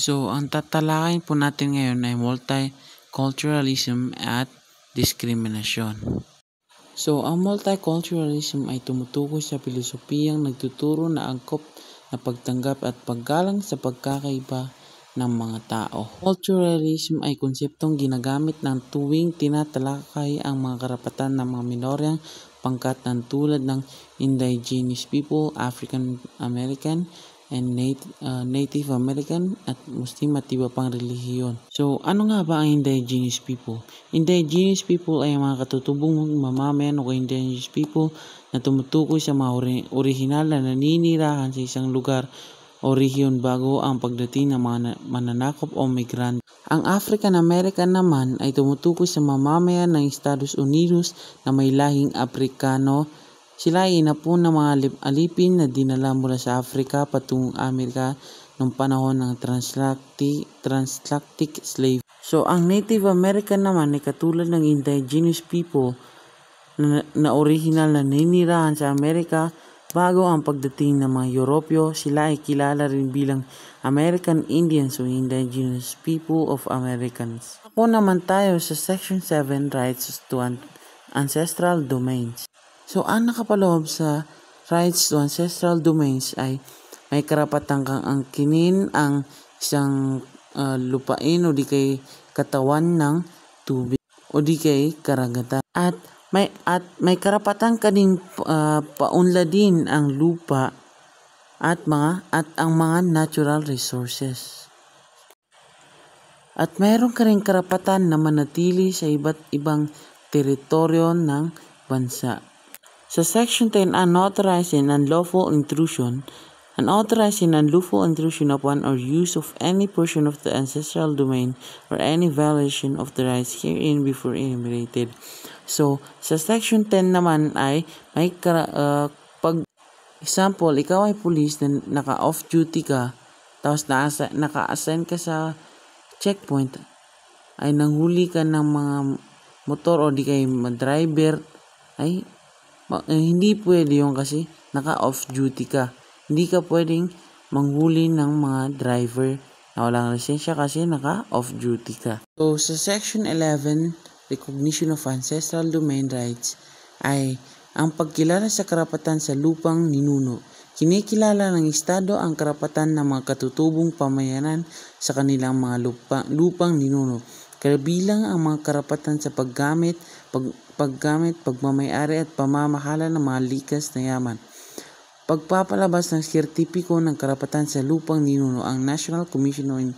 So, ang tatalakayin po natin ngayon ay multiculturalism at diskriminasyon. So, ang multiculturalism ay tumutukoy sa pilosopiyang nagtuturo na angkop na pagtanggap at paggalang sa pagkakaiba ng mga tao. Culturalism ay konseptong ginagamit ng tuwing tinatalakay ang mga karapatan ng mga minoryang pangkatan tulad ng indigenous people, African American, and Native American at Muslim at iba pang relihiyon. So, ano nga ba ang indigenous people? Indigenous people ay mga katutubong mamamayan o indigenous people na tumutukoy sa mga orihinal na naninirahan sa isang lugar o rehiyon bago ang pagdating ng mga mananakop o migrante. Ang African American naman ay tumutukoy sa mamamayan ng Estados Unidos na may lahing Aprikano. Sila ay inapon ng mga alipin na dinala mula sa Afrika patungong Amerika noong panahon ng transatlantic slave. So, ang Native American naman ay katulad ng indigenous people na original na naninirahan sa Amerika bago ang pagdating ng mga Europeo. Sila ay kilala rin bilang American Indians o indigenous people of Americans. Ako naman tayo sa Section 7, Rights to Ancestral Domains. So, ang nakapaloob sa rights to ancestral domains ay may karapatan kang angkinin ang isang lupain o di kay katawan ng tubig o di kay karagatan. At may karapatan ka din paunladin ang lupa at ang mga natural resources. At mayroon ka rin karapatan na manatili sa iba't ibang teritoryo ng bansa. Sa Section 10, unauthorized and unlawful intrusion. Unauthorized and unlawful intrusion upon or use of any portion of the ancestral domain or any violation of the rights herein before enumerated. So, sa Section 10 naman ay may example, ikaw ay police na naka-off duty ka, tapos naka-assign ka sa checkpoint, ay nanghuli ka ng mga motor o di kay driver, ay hindi pwede yun kasi naka-off duty ka. Hindi ka pwedeng manghuli ng mga driver na walang lisensya kasi naka-off duty ka. So, sa Section 11, Recognition of Ancestral Domain Rights ay ang pagkilala sa karapatan sa lupang ninuno. Kinikilala ng Estado ang karapatan ng mga katutubong pamayanan sa kanilang mga lupang ninuno. Kabilang ang mga karapatan sa paggamit, pagmamayari at pamamahala ng mga likas na yaman. Pagpapalabas ng sertipiko ng karapatan sa lupang ninuno, ang National Commission on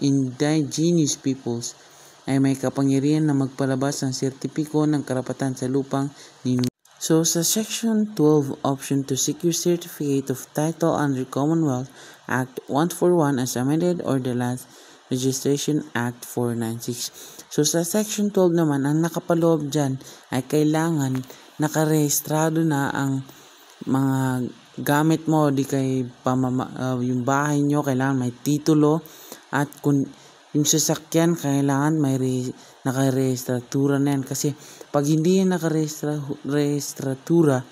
Indigenous Peoples ay may kapangyarihan na magpalabas ng sertipiko ng karapatan sa lupang ninuno. So, sa Section 12, Option to secure certificate of title under Commonwealth Act 141 as amended or the Land Registration Act 496. So, sa Section 12 naman, ang nakapaloob dyan ay kailangan nakarehistrado na ang mga gamit mo, di kay yung bahay nyo, kailangan may titulo, at kung yung sasakyan, kailangan may nakarehistratura na yan. Kasi pag hindi yan nakarehistratura,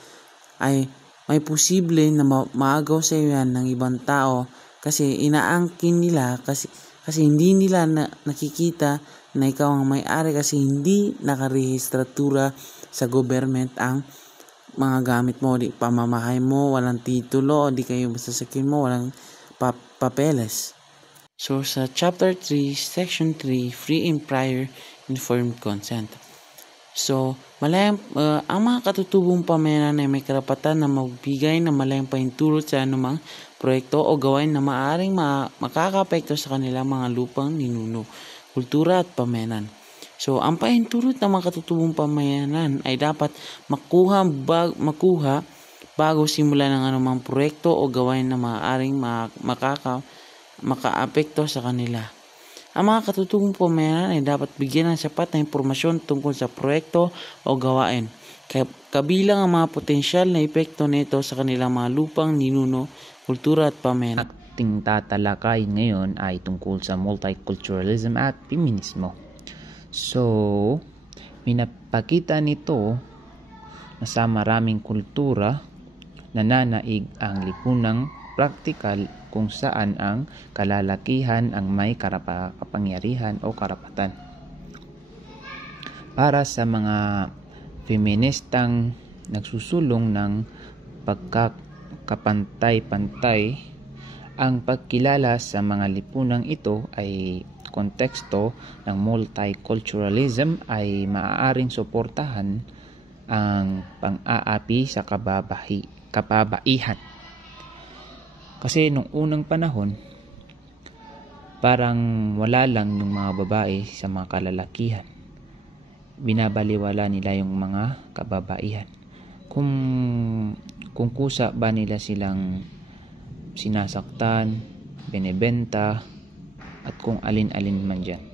ay may posible na maagaw sa iyo yan ng ibang tao kasi inaangkin nila kasi hindi nila nakikita na ikaw ang may-ari kasi hindi nakarehistratura sa government ang mga gamit mo, di pamamahay mo, walang titulo, di kayo masasakyan mo, walang papeles. So, sa Chapter 3, Section 3, Free and Prior Informed Consent. So, ang mga katutubong pamayanan ay may karapatan na magbigay ng malayang pahintulot sa anumang proyekto o gawain na maaaring makakaapekto sa kanilang mga lupang ninuno, kultura at pamayanan. So, ang pahintulot ng mga katutubong pamayanan ay dapat makuha bago simula ng anumang proyekto o gawain na maaaring makaapekto sa kanila. Ang mga katutubong pamayanan ay dapat bigyan ng sapat na impormasyon tungkol sa proyekto o gawain, kabilang ang mga potensyal na epekto nito sa kanilang mga lupang ninuno, kultura at pamayanan. Ating tatalakay ngayon ay tungkol sa multiculturalism at feminismo. So, minapakita nito na sa maraming kultura nananaig ang lipunang practical kung saan ang kalalakihan ang may kapangyarihan o karapatan. Para sa mga feministang nagsusulong ng pagkakapantay-pantay, ang pagkilala sa mga lipunang ito ay konteksto ng multiculturalism ay maaaring suportahan ang pang-aapi sa kababaihan. Kasi nung unang panahon, parang wala lang yung mga babae sa mga kalalakihan. Binabaliwala nila yung mga kababaihan. Kung kusa ba nila silang sinasaktan, binebenta, at kung alin-alin man dyan.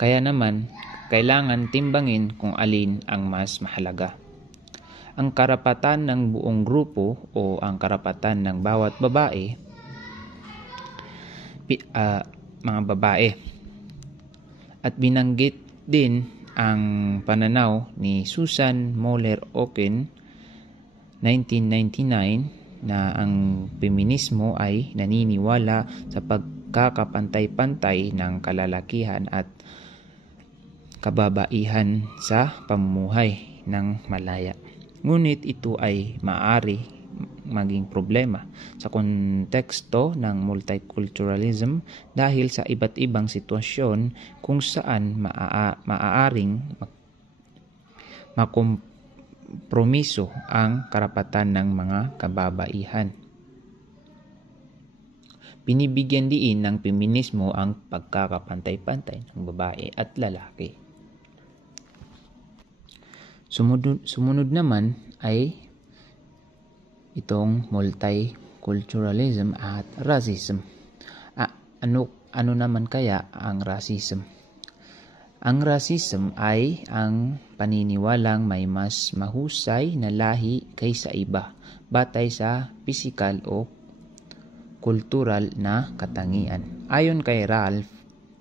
Kaya naman, kailangan timbangin kung alin ang mas mahalaga. Ang karapatan ng buong grupo o ang karapatan ng bawat babae, mga babae. At binanggit din ang pananaw ni Susan Moller Oken 1999 na ang feminismo ay naniniwala sa pagkakapantay-pantay ng kalalakihan at kababaihan sa pamumuhay ng malaya. Ngunit ito ay maaari maging problema sa konteksto ng multiculturalism dahil sa iba't ibang sitwasyon kung saan maaaring makompromiso ang karapatan ng mga kababaihan. Binibigyan diin ng feminismo ang pagkakapantay-pantay ng babae at lalaki. Sumunod naman ay itong multiculturalism at racism. Ano naman kaya ang racism? Ang racism ay ang paniniwalang may mas mahusay na lahi kaysa iba batay sa pisikal o kultural na katangian. Ayon kay Ralph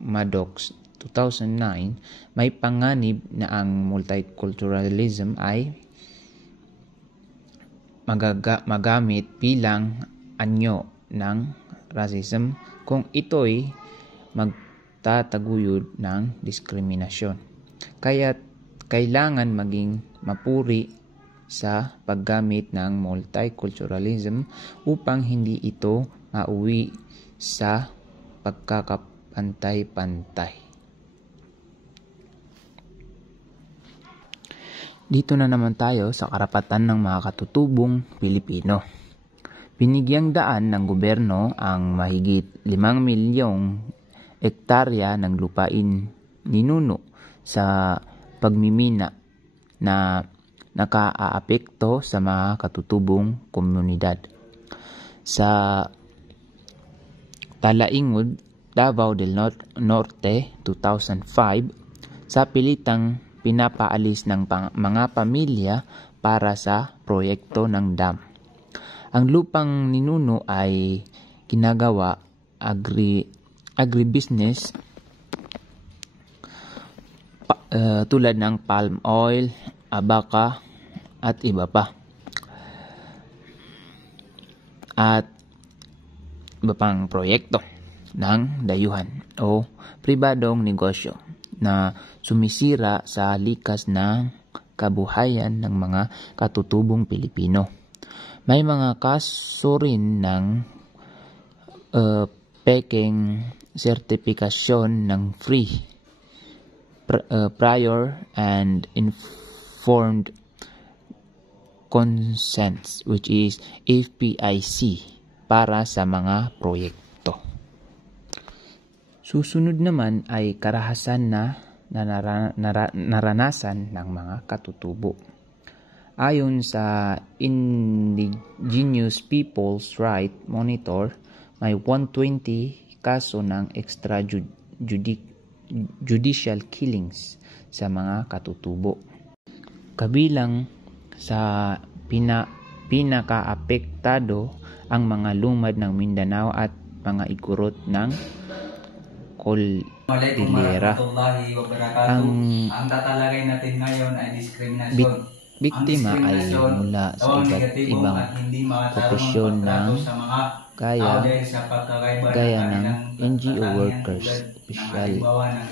Maddox 2009, may panganib na ang multiculturalism ay magamit bilang anyo ng racism kung ito'y magtataguyod ng diskriminasyon. Kaya kailangan maging mapuri sa paggamit ng multiculturalism upang hindi ito mauwi sa pagkakapantay-pantay. Dito na naman tayo sa karapatan ng mga katutubong Pilipino. Binigyang daan ng gobyerno ang mahigit 5 milyong ektarya ng lupain ninuno sa pagmimina na nakaaapekto sa mga katutubong komunidad. Sa Talaingod, Davao del Norte, 2005, sa pilitang pinapaalis ng mga pamilya para sa proyekto ng dam. Ang lupang ninuno ay ginagawa agribusiness tulad ng palm oil, abaka at iba pa. At iba pang proyekto ng dayuhan o pribadong negosyo na sumisira sa likas na kabuhayan ng mga katutubong Pilipino. May mga kaso rin ng peking sertifikasyon ng free, prior and informed consents, which is FPIC, para sa mga proyekto. Susunod naman ay karahasan na naranasan ng mga katutubo. Ayon sa Indigenous Peoples' Right Monitor, may 120 kaso ng extrajudicial killings sa mga katutubo. Kabilang sa pinakaapektado ang mga lumad ng Mindanao at mga igurot ng Cordillera. Ang tatalagay natin ngayon ay diskriminasyon. biktima ay mula sa iba't ibang profesyon ng gaya ng NGO workers, opisyal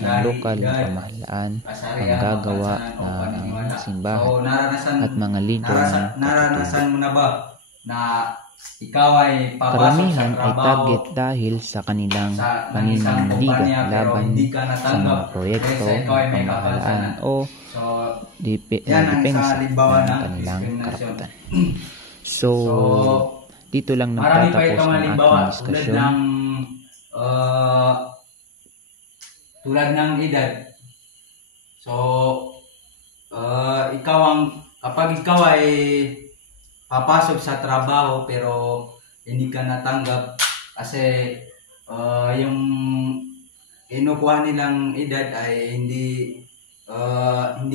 ng lokal na pamahalaan, manggagawa ng simbahan, at mga lider ng naranasan mo na ba na ikaw ay papasok sa karamihan ay trabaho target dahil sa kanilang paninindigan laban sa mga proyekto ng pamahalaan o depensa ng kanilang karapatan. So, dito lang nagtatapos ang ating diskusyon. Tulad ng edad. So, kapag ikaw ay papasok sa trabaho pero hindi ka natanggap kasi yung inukuha nilang edad ay hindi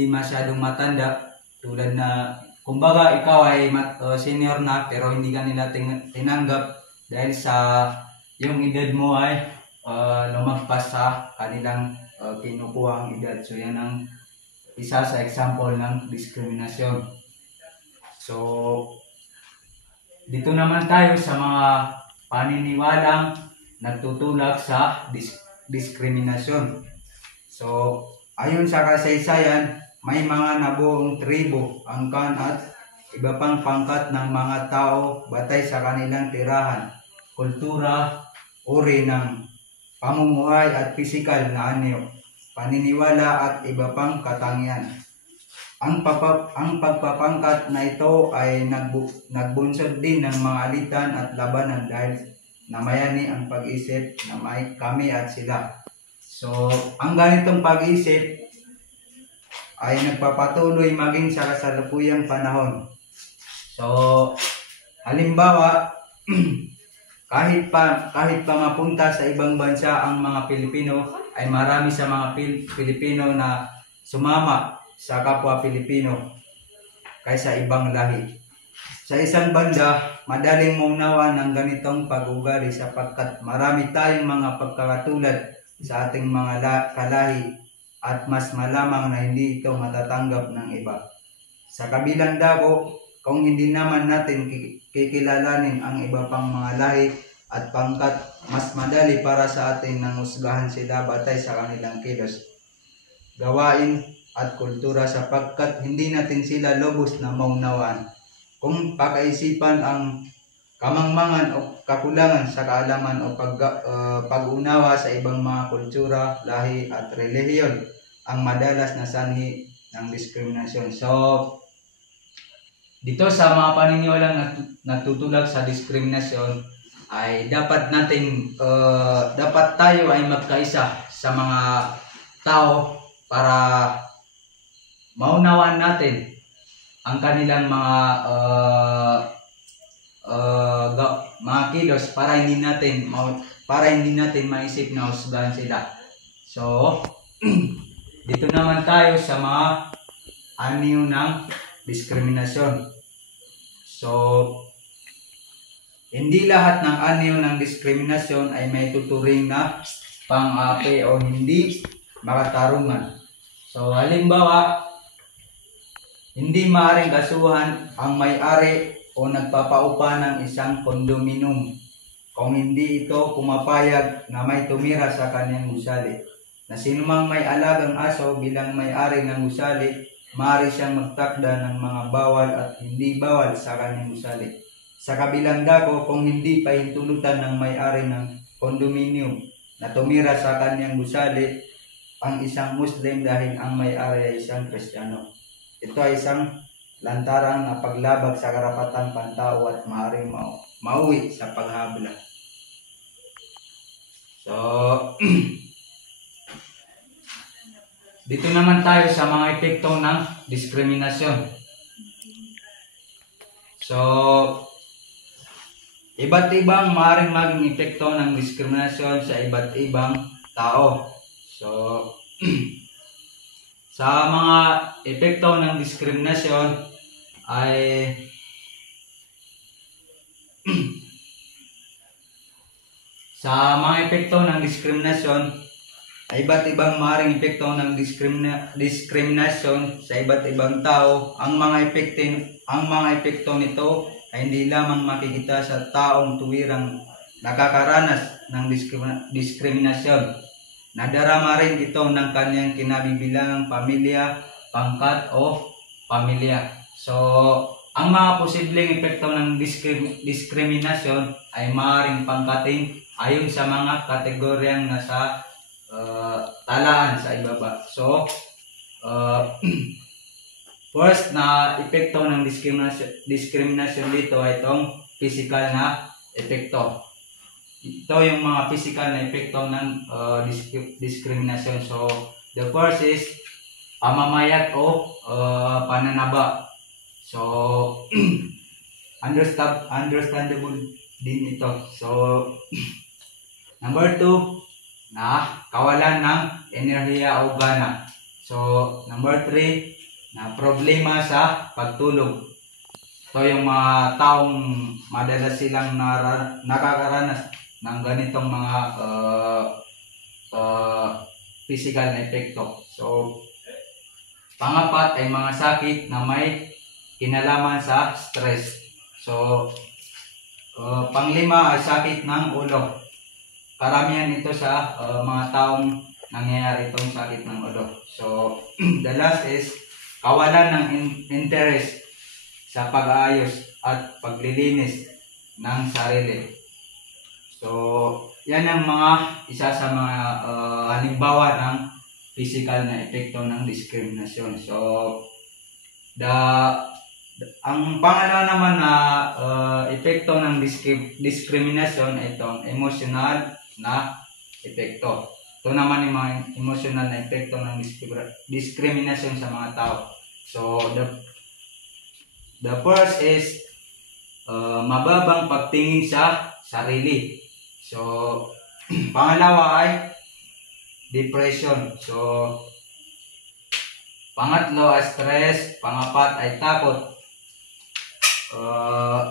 masyadong matanda, tulad na kumbaga ikaw ay senior na pero hindi ka nila tinanggap dahil sa yung edad mo ay lumagpas sa kanilang kinukuhang edad. So yan ang isa sa example ng diskriminasyon. So dito naman tayo sa mga paniniwalang nagtutulak sa diskriminasyon. So ayon sa kasaysayan, may mga nabuong tribo, angkan at iba pang pangkat ng mga tao batay sa kanilang tirahan, kultura, uri ng pamumuhay at pisikal na anyo, paniniwala at iba pang katangian. Ang pagpapangkat na ito ay nagbunsod din ng mga alitan at labanan dahil namayani ang pag-isip na may kami at sila. So, ang ganitong pag-isip ay nagpapatuloy maging sa kasalukuyang panahon. So, halimbawa, kahit pa mapunta sa ibang bansa ang mga Pilipino, ay marami sa mga Pilipino na sumama sa kapwa Pilipino kaysa ibang lahi. Sa isang banda, madaling maunawa ng ganitong pag-ugali sapagkat marami tayong mga pagkakatulad sa ating mga kalahi at mas malamang na hindi ito matatanggap ng iba. Sa kabilang dako, kung hindi naman natin kikilalanin ang iba pang mga lahi at pangkat, mas madali para sa atin nang husgahan sila batay sa kanilang kilos, gawain at kultura sapagkat hindi natin sila lubos na maunawaan. Kung pakaisipan ang kamangmangan o kakulangan sa kaalaman o pag-unawa sa ibang mga kultura, lahi at relihiyon ang madalas na sanhi ng diskriminasyon. So, dito sa mga paniniwalang natutulak sa diskriminasyon ay dapat tayo ay magkaisa sa mga tao para maunawaan natin ang kanilang mga kilos para hindi natin maisip na husgahan sila. So dito naman tayo sa mga anyo ng diskriminasyon. So hindi lahat ng anyo ng diskriminasyon ay may tuturing na pang-api o hindi makatarungan. So halimbawa, hindi maaaring kasuhan ang may-ari o nagpapaupa ng isang kondominium kung hindi ito pumapayag na may tumira sa kanyang gusali. Na sinumang may alagang aso bilang may-ari ng gusali, maaari siyang magtakda ng mga bawal at hindi bawal sa kanyang gusali. Sa kabilang dako, kung hindi pahintulutan ng may-ari ng kondominium na tumira sa kanyang gusali ang isang Muslim dahil ang may-ari ay isang Kristiyano. Ito ay isang lantarang na paglabag sa karapatang pantao at maaaring mauwi sa paghabla. So, dito naman tayo sa mga epekto ng diskriminasyon. So, iba't ibang maaaring maging epekto ng diskriminasyon sa iba't ibang tao. So, sa mga epekto ng diskriminasyon ay sa mga epekto ng diskriminasyon ay iba't ibang maaaring epekto ng diskriminasyon sa iba't ibang tao. Ang mga epekto nito ay hindi lamang makikita sa taong tuwirang nakakaranas ng diskriminasyon. Nadarama rin ito ng kanyang kinabibilangang pamilya, pangkat o pamilya. So, ang mga posibleng epekto ng diskriminasyon ay maaaring pangkating ayon sa mga kategoryang nasa talaan sa ibaba. So, first na epekto ng diskriminasyon dito ay itong physical na epekto. Ito yung mga physical na epekto ng diskriminasyon. So, the first is pamamayat o pananaba. So, understandable din ito. So, number 2, na kawalan ng enerhiya o gana. So, number 3, na problema sa pagtulog. So, yung mga taong madalas silang nakakaranas ng ganitong mga physical na epekto. So, pangapat ay mga sakit na may kinalaman sa stress. So, panglima ay sakit ng ulo. Karamihan ito sa mga taong nangyayari itong sakit ng ulo. So, the last is kawalan ng interest sa pag-aayos at paglilinis ng sarili. So, yan ang isa sa mga halimbawa ng physical na epekto ng diskriminasyon. So, ang pangalawa naman na epekto ng diskriminasyon ay itong emotional na epekto. Ito naman yung mga emotional na epekto ng diskriminasyon sa mga tao. So, the first is mababang pagtingin sa sarili. So, pangalawa ay depression. So, pangatlo ay stress. Pangapat ay takot.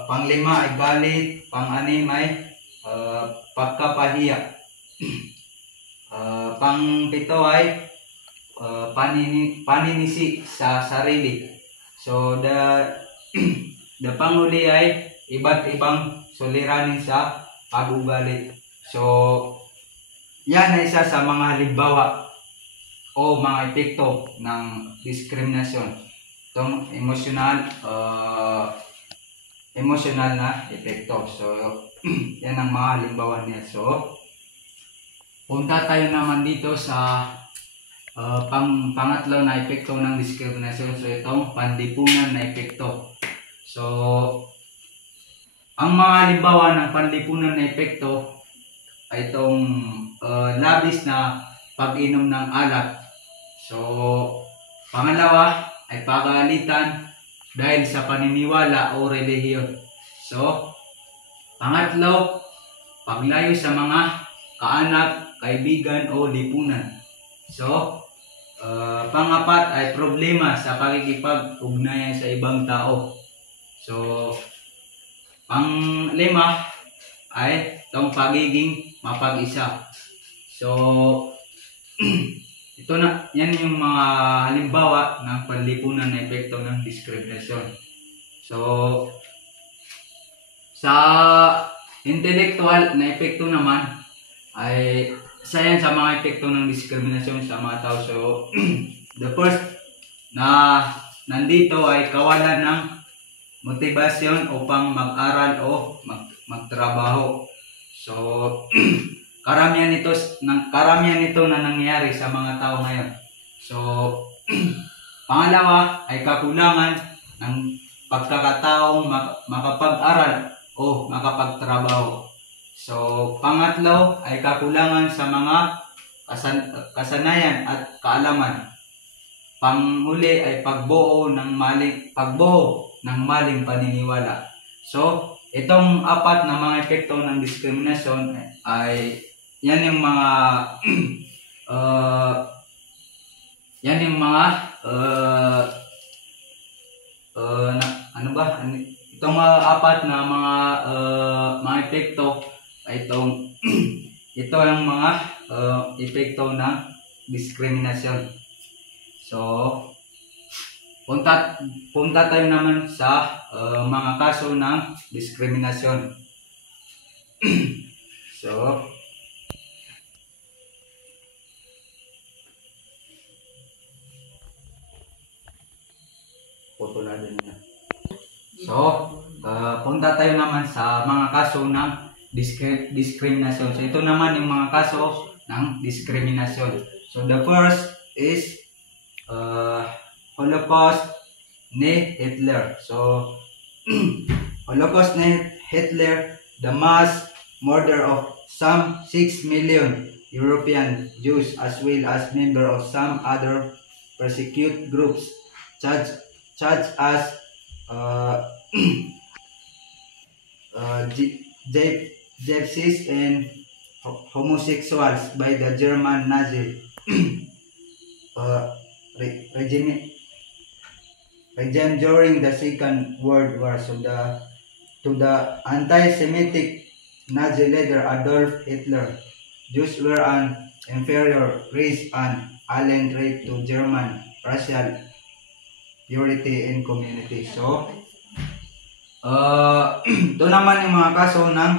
Panglima ay galit. Pang-anim ay pagkapahiya. Pang-pito ay paninisi sa sarili. So, the panghuli ay iba't ibang suliranin sa pag-ugali. So, yan ay isa sa mga halimbawa o mga epekto ng diskriminasyon. Itong emotional na epekto. So, yan ang mga halimbawa niya. So, punta tayo naman dito sa pangatlo na epekto ng diskriminasyon. So, itong panlipunan na epekto. So, ang mga halimbawa ng panlipunan na epekto ay itong labis na pag-inom ng alak. So, pangalawa ay pagalitan dahil sa paniniwala o relihiyon. So, pangatlo, paglayo sa mga kaanak, kaibigan o lipunan. So, pangapat ay problema sa pakikipag-ugnayan sa ibang tao. So, panglima ay itong pagiging mapag-isa. So, yan yung mga halimbawa ng panlipunan na epekto ng diskriminasyon. So, sa intellectual na epekto naman ay isa yan sa mga epekto ng diskriminasyon sa mga tao. So, the first na nandito ay kawalan ng motivasyon upang mag-aral o magtrabaho. So, karamihan nito na nangyayari sa mga tao ngayon. So, pangalawa ay kakulangan ng pagkakataong makapag-aral o makapagtrabaho. So, pangatlo ay kakulangan sa mga kasanayan at kaalaman. Panghuli ay pagbuo ng maling paniniwala. So, itong apat na mga epekto ng diskriminasyon ay yan yung mga itong apat na mga epekto ay ito yung mga epekto ng diskriminasyon. So, punta tayo naman sa mga kaso ng diskriminasyon. So, punta tayo naman sa mga kaso ng diskriminasyon. So, ito naman yung mga kaso ng diskriminasyon. So, the first is Holocaust ni Hitler. So, Holocaust ni Hitler, the mass murder of some 6 million European Jews as well as members of some other persecuted groups such as gypsies and homosexuals by the German Nazi regime during the Second World War. So to the anti-Semitic Nazi leader Adolf Hitler, Jews were an inferior race and alien threat to German racial purity and community. So, ito naman yung mga kaso ng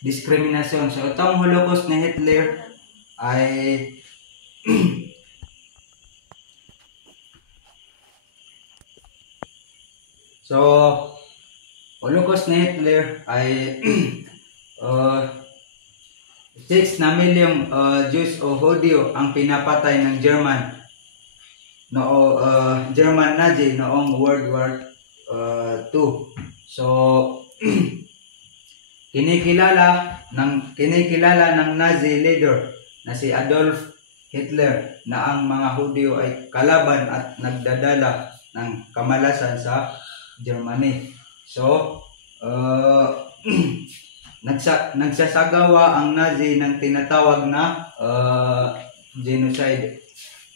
diskriminasyon. So, itong Holocaust ni Hitler ay Holocaust ni Hitler ay 6 na milyong Jews o Hudyo ang pinapatay ng German Nazi noong World War II. So, kinikilala ng Nazi leader na si Adolf Hitler na ang mga Hudyo ay kalaban at nagdadala ng kamalasan sa Germany. So, nagsasagawa ang Nazi ng tinatawag na genocide.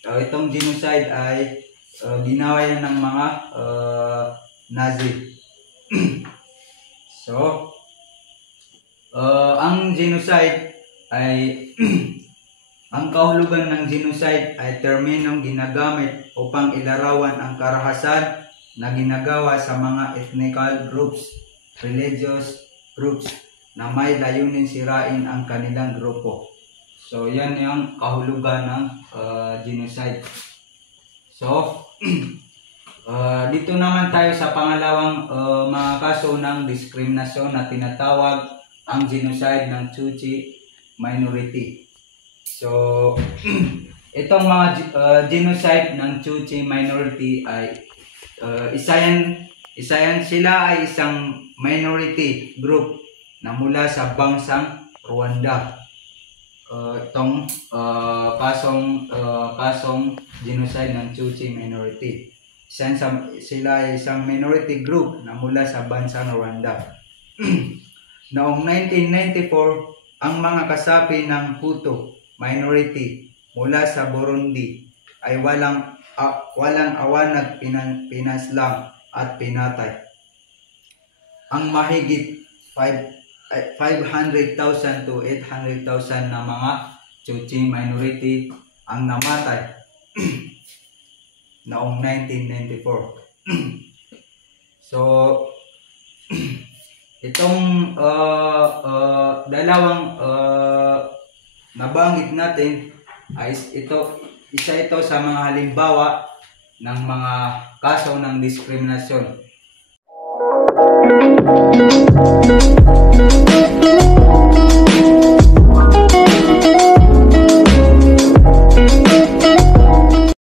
Itong genocide ay ginawa yan ng mga Nazi. So, ang genocide ay ang kahulugan ng genocide ay terminong ginagamit upang ilarawan ang karahasan na ginagawa sa mga ethnical groups, religious groups na may layunin sirain ang kanilang grupo. So, yan yung kahulugan ng genocide. So, dito naman tayo sa pangalawang mga kaso ng diskriminasyon na tinatawag ang genocide ng Tutsi minority. So, itong mga genocide ng Tutsi minority ay sila ay isang minority group na mula sa bansang Rwanda. Itong kasong genocide ng Tutsi minority. Sila ay isang minority group na mula sa bansang Rwanda. Noong 1994, ang mga kasapi ng Hutu minority mula sa Burundi ay walang awanag pinaslang at pinatay. Ang mahigit 500,000 to 800,000 na mga Tutsi minority ang namatay noong 1994. So, itong dalawang nabanggit natin ay isa ito sa mga halimbawa ng mga kaso ng diskriminasyon.